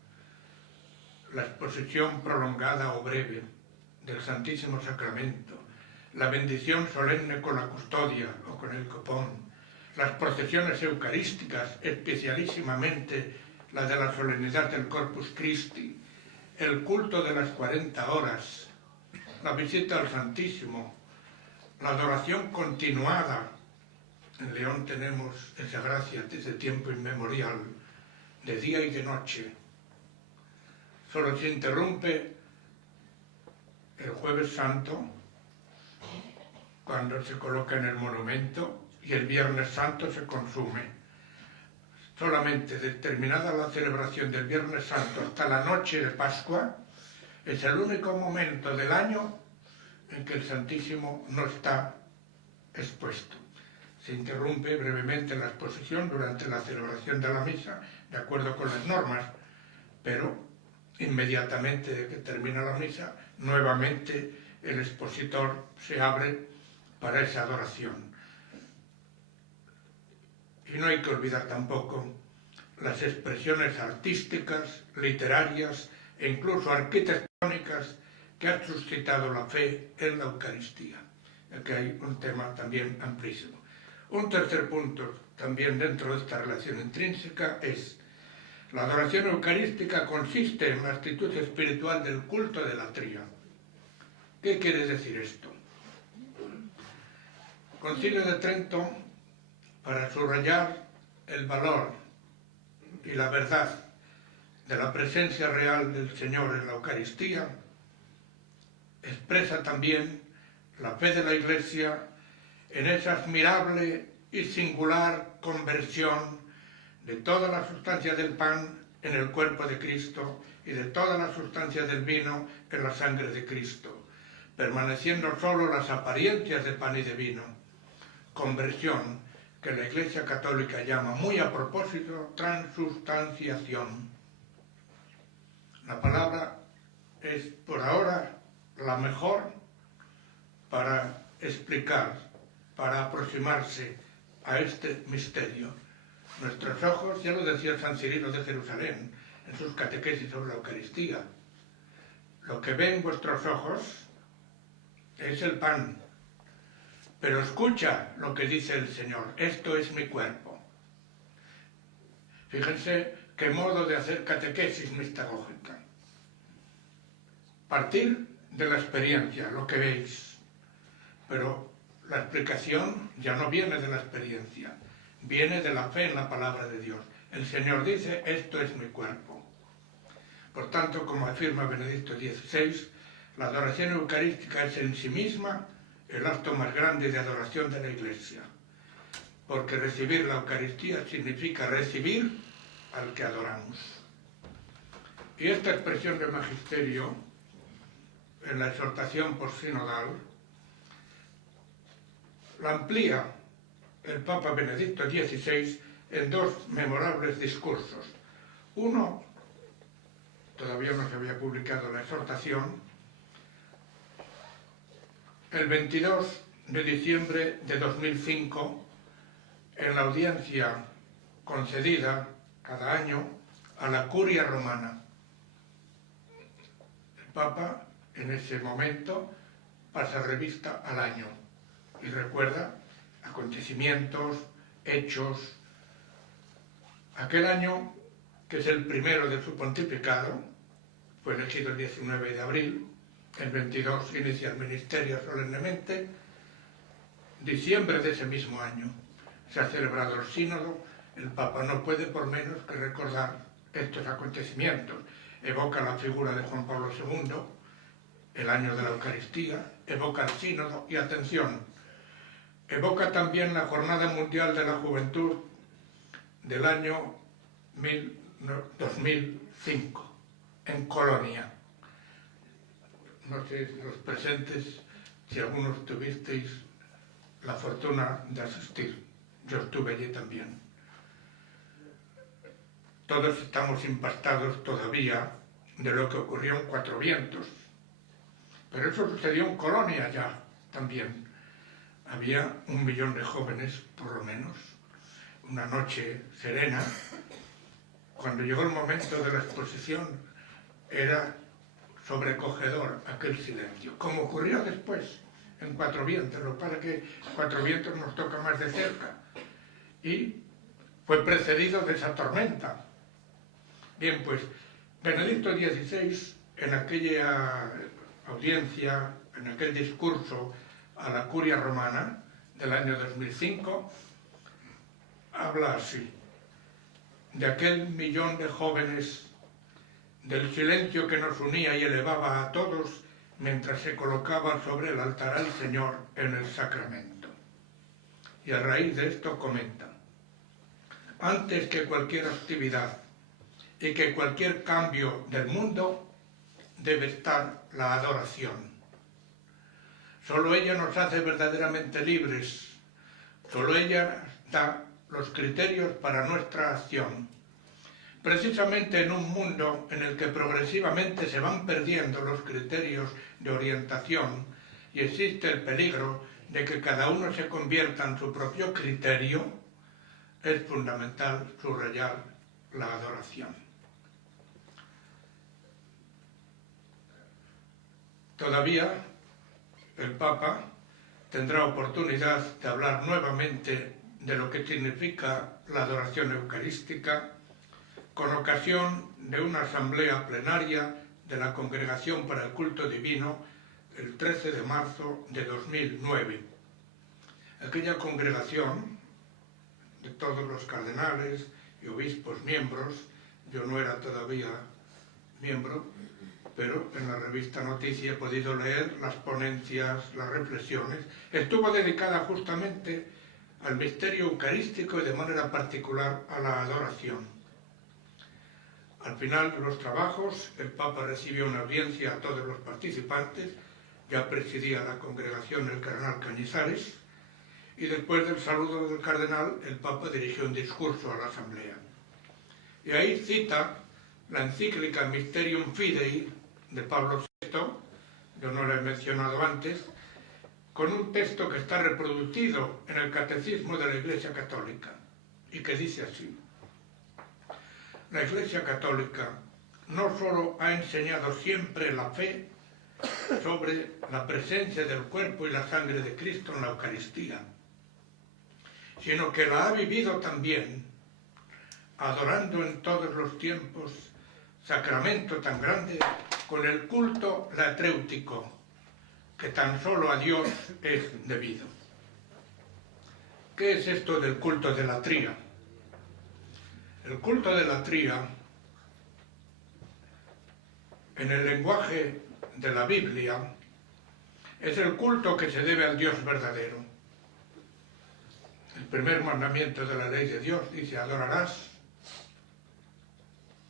la exposición prolongada o breve del Santísimo Sacramento, la bendición solemne con la custodia o con el copón, las procesiones eucarísticas, especialísimamente la de la solemnidad del Corpus Christi, el culto de las 40 horas, la visita al Santísimo, la adoración continuada. En León tenemos esa gracia desde tiempo inmemorial, de día y de noche. Solo se interrumpe el Jueves Santo, cuando se coloca en el monumento, y el Viernes Santo se consume. Solamente terminada la celebración del Viernes Santo hasta la noche de Pascua, es el único momento del año en que el Santísimo no está expuesto. Se interrumpe brevemente la exposición durante la celebración de la misa, de acuerdo con las normas, pero inmediatamente de que termina la misa, nuevamente el expositor se abre para esa adoración. Y no hay que olvidar tampoco las expresiones artísticas, literarias e incluso arquitectónicas que han suscitado la fe en la Eucaristía. Aquí hay un tema también amplísimo. Un tercer punto, también dentro de esta relación intrínseca, es la adoración eucarística consiste en la actitud espiritual del culto de la tría. ¿Qué quiere decir esto? Concilio de Trento, para subrayar el valor y la verdad de la presencia real del Señor en la Eucaristía, expresa también la fe de la Iglesia en esa admirable y singular conversión de toda la sustancia del pan en el cuerpo de Cristo y de toda la sustancia del vino en la sangre de Cristo, permaneciendo solo las apariencias de pan y de vino. Conversión que la Iglesia Católica llama muy a propósito transustanciación. La palabra es por ahora la mejor para explicar, para aproximarse a este misterio. Nuestros ojos, ya lo decía San Cirilo de Jerusalén en sus catequesis sobre la Eucaristía, lo que ven vuestros ojos es el pan, pero escucha lo que dice el Señor, esto es mi cuerpo. Fíjense qué modo de hacer catequesis mistagógica. Partir de la experiencia, lo que veis, pero la explicación ya no viene de la experiencia, viene de la fe en la palabra de Dios. El Señor dice, esto es mi cuerpo. Por tanto, como afirma Benedicto XVI, la adoración eucarística es en sí misma el acto más grande de adoración de la Iglesia, porque recibir la Eucaristía significa recibir al que adoramos. Y esta expresión del magisterio, en la exhortación postsinodal, la amplía el Papa Benedicto XVI en dos memorables discursos. Uno, todavía no se había publicado la exhortación, el 22 de diciembre de 2005, en la audiencia concedida cada año a la Curia Romana. El Papa, en ese momento, pasa revista al año y recuerda acontecimientos, hechos. Aquel año, que es el primero de su pontificado, fue elegido el 19 de abril, el 22 inicia el ministerio solemnemente. Diciembre de ese mismo año se ha celebrado el sínodo. El Papa no puede por menos que recordar estos acontecimientos. Evoca la figura de Juan Pablo II, el año de la Eucaristía, evoca el sínodo y, atención, evoca también la Jornada Mundial de la Juventud del año 2005, en Colonia. No sé, los presentes, si algunos tuvisteis la fortuna de asistir. Yo estuve allí también. Todos estamos impactados todavía de lo que ocurrió en Cuatro Vientos. Pero eso sucedió en Colonia ya también. Había 1 millón de jóvenes, por lo menos. Una noche serena. Cuando llegó el momento de la exposición, era sobrecogedor aquel silencio, como ocurrió después en Cuatro Vientos. Lo que pasa es que Cuatro Vientos nos toca más de cerca y fue precedido de esa tormenta. Bien, pues Benedicto XVI, en aquella audiencia, en aquel discurso a la Curia Romana del año 2005, habla así: de aquel 1 millón de jóvenes, del silencio que nos unía y elevaba a todos mientras se colocaba sobre el altar al Señor en el sacramento. Y a raíz de esto comenta: antes que cualquier actividad y que cualquier cambio del mundo, debe estar la adoración. Solo ella nos hace verdaderamente libres, solo ella da los criterios para nuestra acción. Precisamente en un mundo en el que progresivamente se van perdiendo los criterios de orientación y existe el peligro de que cada uno se convierta en su propio criterio, es fundamental subrayar la adoración. Todavía el Papa tendrá oportunidad de hablar nuevamente de lo que significa la adoración eucarística con ocasión de una asamblea plenaria de la Congregación para el Culto Divino el 13 de marzo de 2009. Aquella congregación, de todos los cardenales y obispos miembros, yo no era todavía miembro, pero en la revista Noticia he podido leer las ponencias, las reflexiones. Estuvo dedicada justamente al misterio eucarístico y de manera particular a la adoración. Al final de los trabajos, el Papa recibió una audiencia a todos los participantes, ya presidía la congregación el cardenal Cañizares, y después del saludo del cardenal, el Papa dirigió un discurso a la asamblea. Y ahí cita la encíclica Mysterium Fidei de Pablo VI, yo no la he mencionado antes, con un texto que está reproducido en el Catecismo de la Iglesia Católica, y que dice así: la Iglesia Católica no solo ha enseñado siempre la fe sobre la presencia del cuerpo y la sangre de Cristo en la Eucaristía, sino que la ha vivido también, adorando en todos los tiempos sacramento tan grande con el culto latréutico, que tan solo a Dios es debido. ¿Qué es esto del culto de latría? El culto de latría, en el lenguaje de la Biblia, es el culto que se debe al Dios verdadero. El primer mandamiento de la ley de Dios dice: adorarás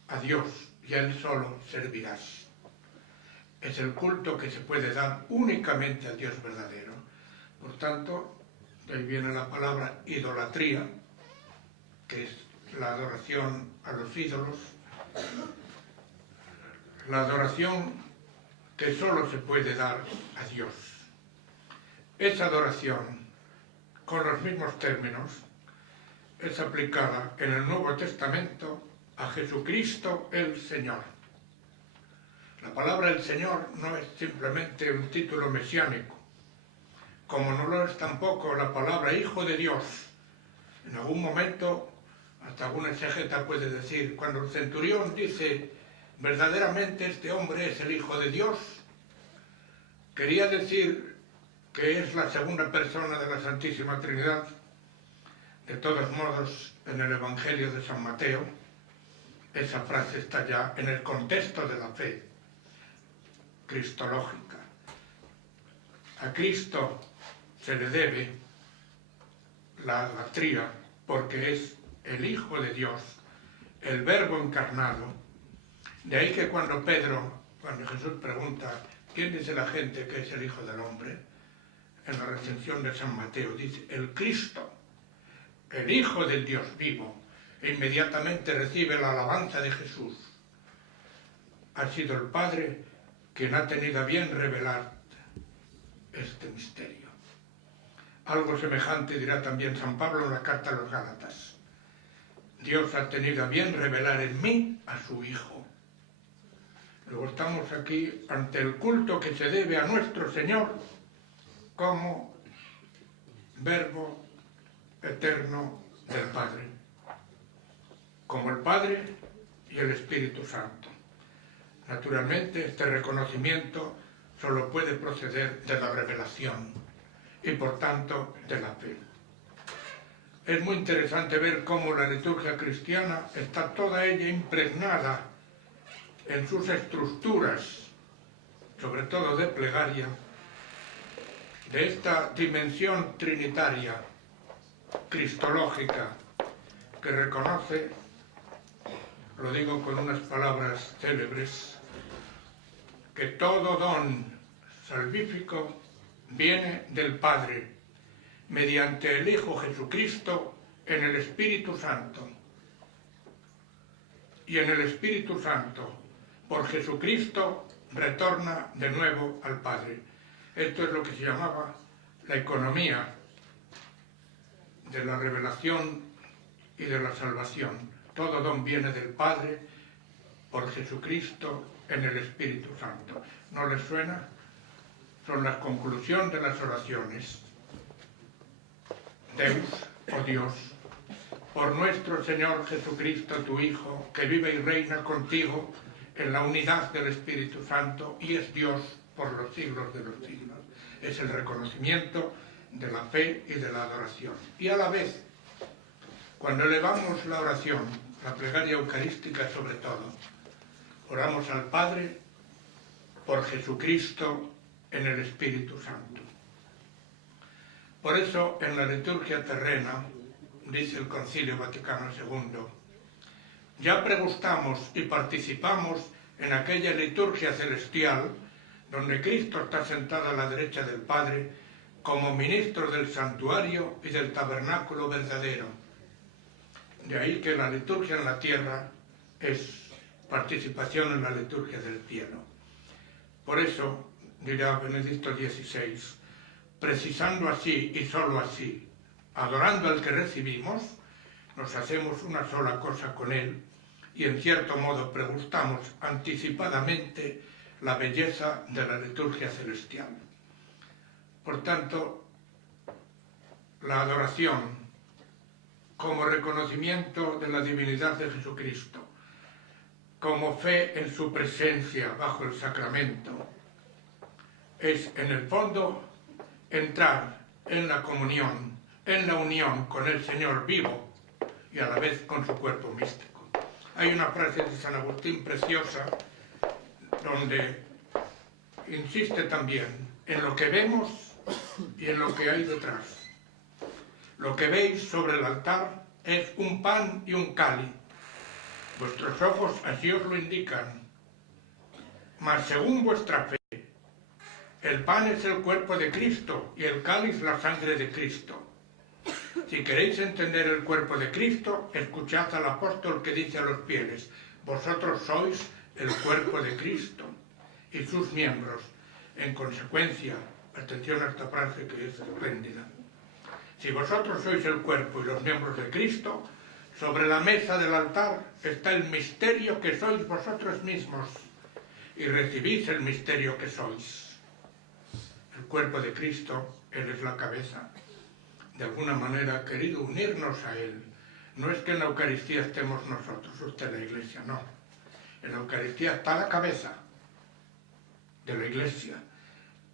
a Dios y a Él solo servirás. Es el culto que se puede dar únicamente al Dios verdadero. Por tanto, de ahí viene la palabra idolatría, que es la adoración a los ídolos, la adoración que solo se puede dar a Dios. Esa adoración, con los mismos términos, es aplicada en el Nuevo Testamento a Jesucristo el Señor. La palabra el Señor no es simplemente un título mesiánico, como no lo es tampoco la palabra Hijo de Dios. En algún momento, hasta algún exégeta puede decir, cuando el centurión dice verdaderamente este hombre es el Hijo de Dios, quería decir que es la segunda persona de la Santísima Trinidad. De todos modos, en el Evangelio de San Mateo, esa frase está ya en el contexto de la fe cristológica. A Cristo se le debe la latría porque es el Hijo de Dios el Verbo encarnado. De ahí que cuando Jesús pregunta, ¿quién dice la gente que es el Hijo del Hombre? En la recensión de San Mateo dice, el Cristo, el Hijo del Dios vivo, e inmediatamente recibe la alabanza de Jesús. Ha sido el Padre quien ha tenido a bien revelar este misterio. Algo semejante dirá también San Pablo en la carta a los Gálatas. Dios ha tenido a bien revelar en mí a su Hijo. Luego estamos aquí ante el culto que se debe a nuestro Señor como Verbo eterno del Padre, como el Padre y el Espíritu Santo. Naturalmente, este reconocimiento solo puede proceder de la revelación y, por tanto, de la fe. Es muy interesante ver cómo la liturgia cristiana está toda ella impregnada en sus estructuras, sobre todo de plegaria, de esta dimensión trinitaria, cristológica, que reconoce, lo digo con unas palabras célebres, que todo don salvífico viene del Padre, mediante el Hijo Jesucristo en el Espíritu Santo. Y en el Espíritu Santo, por Jesucristo, retorna de nuevo al Padre. Esto es lo que se llamaba la economía de la revelación y de la salvación. Todo don viene del Padre, por Jesucristo, en el Espíritu Santo. ¿No les suena? Son la conclusión de las oraciones. Deus, oh Dios, por nuestro Señor Jesucristo, tu Hijo, que vive y reina contigo en la unidad del Espíritu Santo y es Dios por los siglos de los siglos. Es el reconocimiento de la fe y de la adoración. Y a la vez, cuando elevamos la oración, la plegaria eucarística sobre todo, oramos al Padre por Jesucristo en el Espíritu Santo. Por eso, en la liturgia terrena, dice el Concilio Vaticano II, ya pregustamos y participamos en aquella liturgia celestial donde Cristo está sentado a la derecha del Padre como ministro del santuario y del tabernáculo verdadero. De ahí que la liturgia en la tierra es participación en la liturgia del cielo. Por eso, dirá Benedicto XVI, precisando así y sólo así, adorando al que recibimos, nos hacemos una sola cosa con él y en cierto modo pregustamos anticipadamente la belleza de la liturgia celestial. Por tanto, la adoración como reconocimiento de la divinidad de Jesucristo, como fe en su presencia bajo el sacramento, es en el fondo entrar en la comunión, en la unión con el Señor vivo y a la vez con su cuerpo místico. Hay una frase de San Agustín preciosa donde insiste también en lo que vemos y en lo que hay detrás. Lo que veis sobre el altar es un pan y un cáliz. Vuestros ojos así os lo indican. Mas según vuestra fe, el pan es el cuerpo de Cristo y el cáliz la sangre de Cristo. Si queréis entender el cuerpo de Cristo, escuchad al apóstol que dice a los fieles, vosotros sois el cuerpo de Cristo y sus miembros. En consecuencia, atención a esta frase que es espléndida. Si vosotros sois el cuerpo y los miembros de Cristo, sobre la mesa del altar está el misterio que sois vosotros mismos y recibís el misterio que sois. El cuerpo de Cristo, Él es la cabeza. De alguna manera ha querido unirnos a Él. No es que en la Eucaristía estemos nosotros, usted la Iglesia, no. En la Eucaristía está la cabeza de la Iglesia.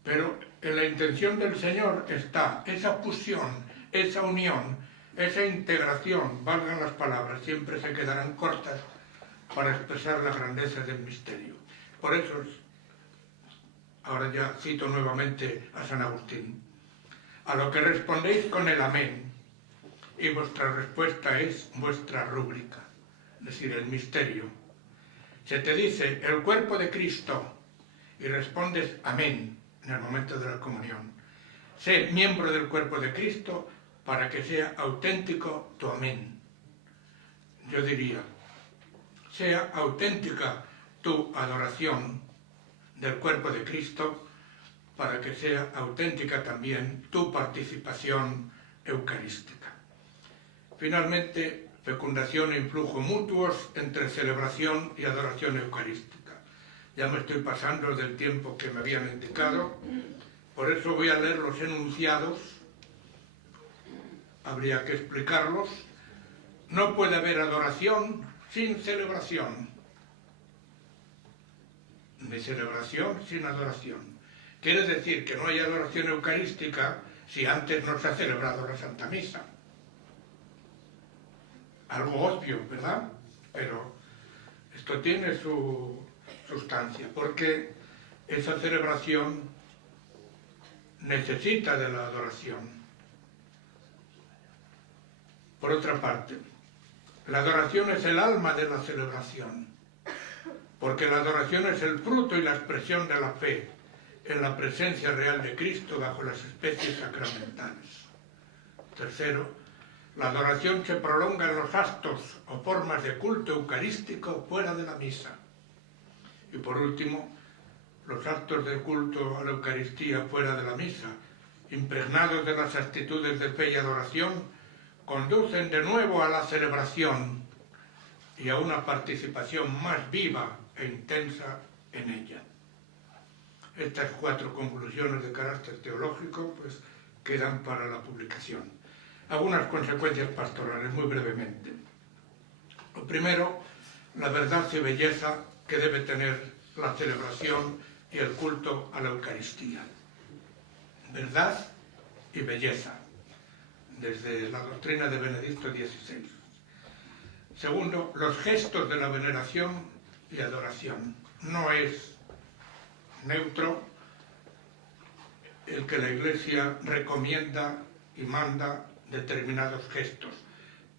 Pero en la intención del Señor está esa fusión, esa unión, esa integración, valgan las palabras, siempre se quedarán cortas para expresar la grandeza del misterio. Por eso, ahora ya cito nuevamente a San Agustín, a lo que respondéis con el amén, y vuestra respuesta es vuestra rúbrica. es decir, el misterio. Se te dice el cuerpo de Cristo y respondes amén en el momento de la comunión. Sé miembro del cuerpo de Cristo para que sea auténtico tu amén. Yo diría, sea auténtica tu adoración del cuerpo de Cristo para que sea auténtica también tu participación eucarística. Finalmente, fecundación e influjo mutuos entre celebración y adoración eucarística. Ya me estoy pasando del tiempo que me habían indicado, por eso voy a leer los enunciados, habría que explicarlos. No puede haber adoración sin celebración, ni celebración sin adoración. Quiere decir que no hay adoración eucarística si antes no se ha celebrado la Santa Misa. Algo obvio, ¿verdad? Pero esto tiene su sustancia, porque esa celebración necesita de la adoración. Por otra parte, la adoración es el alma de la celebración, porque la adoración es el fruto y la expresión de la fe en la presencia real de Cristo bajo las especies sacramentales. Tercero, la adoración se prolonga en los actos o formas de culto eucarístico fuera de la misa. Y por último, los actos de culto a la Eucaristía fuera de la misa, impregnados de las actitudes de fe y adoración, conducen de nuevo a la celebración y a una participación más viva e intensa en ella. Estas 4 conclusiones de carácter teológico pues quedan para la publicación. Algunas consecuencias pastorales, muy brevemente. Lo primero, la verdad y belleza que debe tener la celebración y el culto a la Eucaristía. Verdad y belleza, desde la doctrina de Benedicto XVI. Segundo, los gestos de la veneración y adoración. No es neutro el que la Iglesia recomienda y manda determinados gestos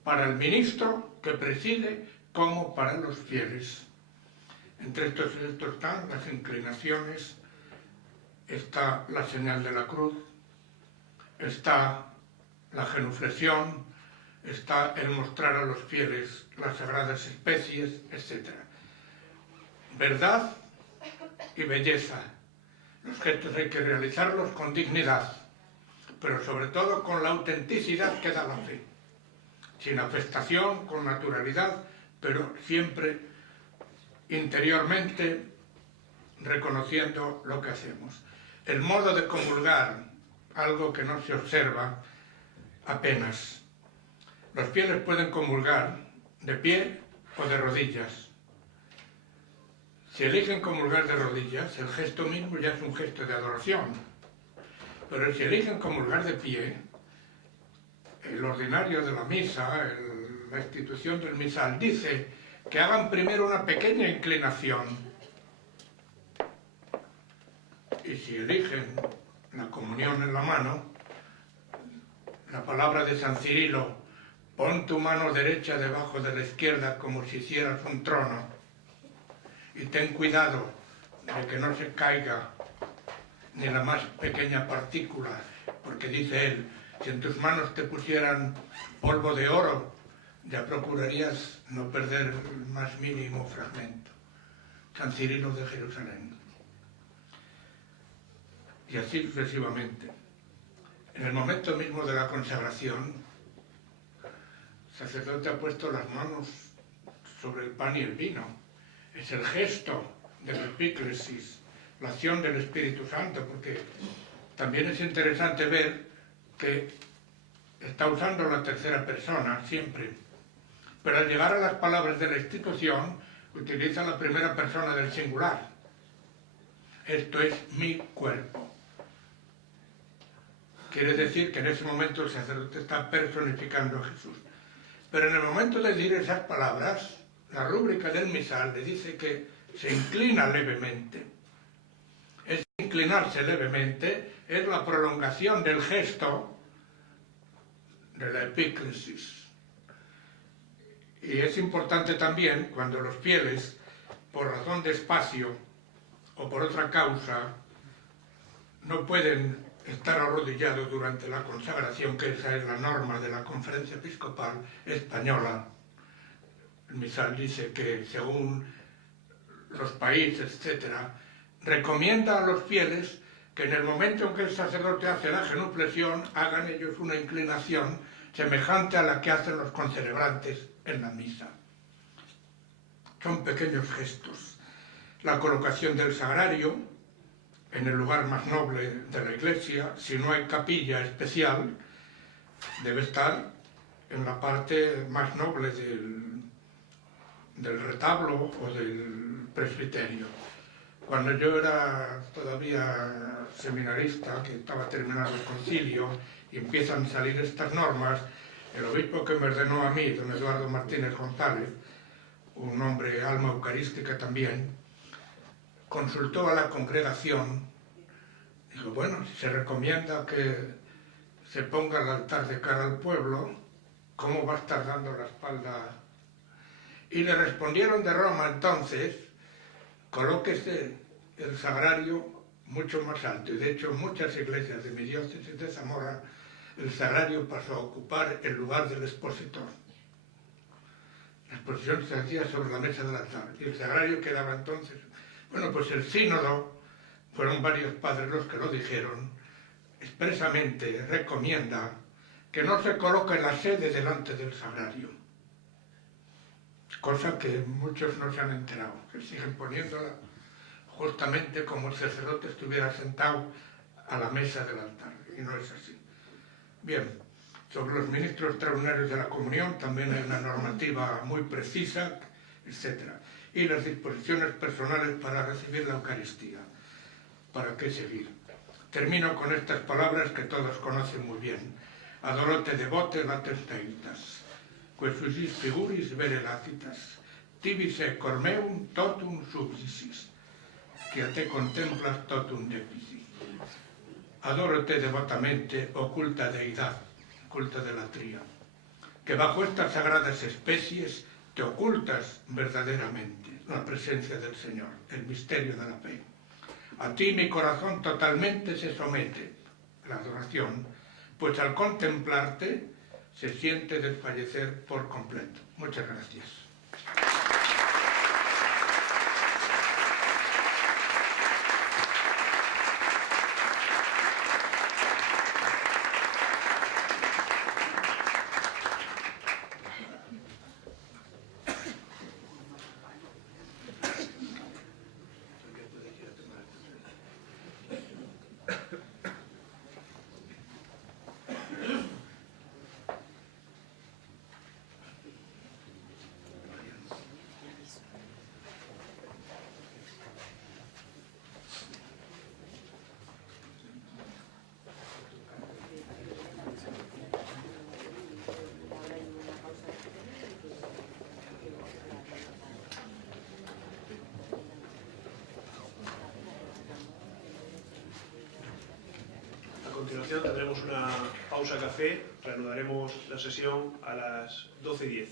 para el ministro que preside como para los fieles. Entre estos gestos están las inclinaciones, está la señal de la cruz, está la genuflexión, está el mostrar a los fieles las sagradas especies, etc. Verdad y belleza. Los gestos hay que realizarlos con dignidad, pero sobre todo con la autenticidad que da la fe. Sin afectación, con naturalidad, pero siempre interiormente reconociendo lo que hacemos. El modo de comulgar, algo que no se observa apenas. Los fieles pueden comulgar de pie o de rodillas. Si eligen comulgar de rodillas, el gesto mismo ya es un gesto de adoración. Pero si eligen comulgar de pie, el ordinario de la misa, la institución del misal, dice que hagan primero una pequeña inclinación. Y si eligen la comunión en la mano, la palabra de San Cirilo, pon tu mano derecha debajo de la izquierda como si hicieras un trono y ten cuidado de que no se caiga ni la más pequeña partícula, porque dice él, si en tus manos te pusieran polvo de oro, ya procurarías no perder el más mínimo fragmento. San Cirilo de Jerusalén. Y así sucesivamente. En el momento mismo de la consagración, el sacerdote ha puesto las manos sobre el pan y el vino. Es el gesto de la epíclesis, la acción del Espíritu Santo, porque también es interesante ver que está usando la tercera persona siempre, pero al llegar a las palabras de la institución utiliza la primera persona del singular. Esto es mi cuerpo. Quiere decir que en ese momento el sacerdote está personificando a Jesús. Pero en el momento de decir esas palabras, la rúbrica del misal le dice que se inclina levemente. Ese inclinarse levemente es la prolongación del gesto de la epíclesis. Y es importante también cuando los fieles, por razón de espacio o por otra causa, no pueden estar arrodillados durante la consagración, que esa es la norma de la Conferencia Episcopal Española. El misal dice que según los países, etcétera, recomienda a los fieles que en el momento en que el sacerdote hace la genuflexión hagan ellos una inclinación semejante a la que hacen los concelebrantes en la misa. Son pequeños gestos. La colocación del sagrario en el lugar más noble de la iglesia, si no hay capilla especial, debe estar en la parte más noble del retablo o del presbiterio. Cuando yo era todavía seminarista, que estaba terminando el concilio, y empiezan a salir estas normas, el obispo que me ordenó a mí, don Eduardo Martínez González, un hombre alma eucarística también, consultó a la congregación, dijo, bueno, si se recomienda que se ponga el altar de cara al pueblo, ¿cómo va a estar dando la espalda? Y le respondieron de Roma entonces, colóquese el sagrario mucho más alto, y de hecho en muchas iglesias de mi diócesis de Zamora el sagrario pasó a ocupar el lugar del expositor. La exposición se hacía sobre la mesa del altar y el sagrario quedaba entonces. Bueno, pues el sínodo, fueron varios padres los que lo dijeron, expresamente recomienda que no se coloque la sede delante del sagrario, cosa que muchos no se han enterado, que siguen poniéndola justamente como el sacerdote estuviera sentado a la mesa del altar, y no es así. Bien, sobre los ministros extraordinarios de la comunión también hay una normativa muy precisa, etc. Y las disposiciones personales para recibir la Eucaristía. ¿Para qué seguir? Termino con estas palabras que todos conocen muy bien. Adorote devote lates teitas, que susis figuris vere latitas, tibise cormeum totum subsisis, que a te contemplas totum depisis. Adórote devotamente, oculta deidad, oculta delatría, que bajo estas sagradas especies te ocultas verdaderamente la presencia del Señor, el misterio de la fe. A ti mi corazón totalmente se somete, la adoración, pues al contemplarte se siente desfallecer por completo. Muchas gracias. A continuación tendremos una pausa café, reanudaremos la sesión a las 12:10.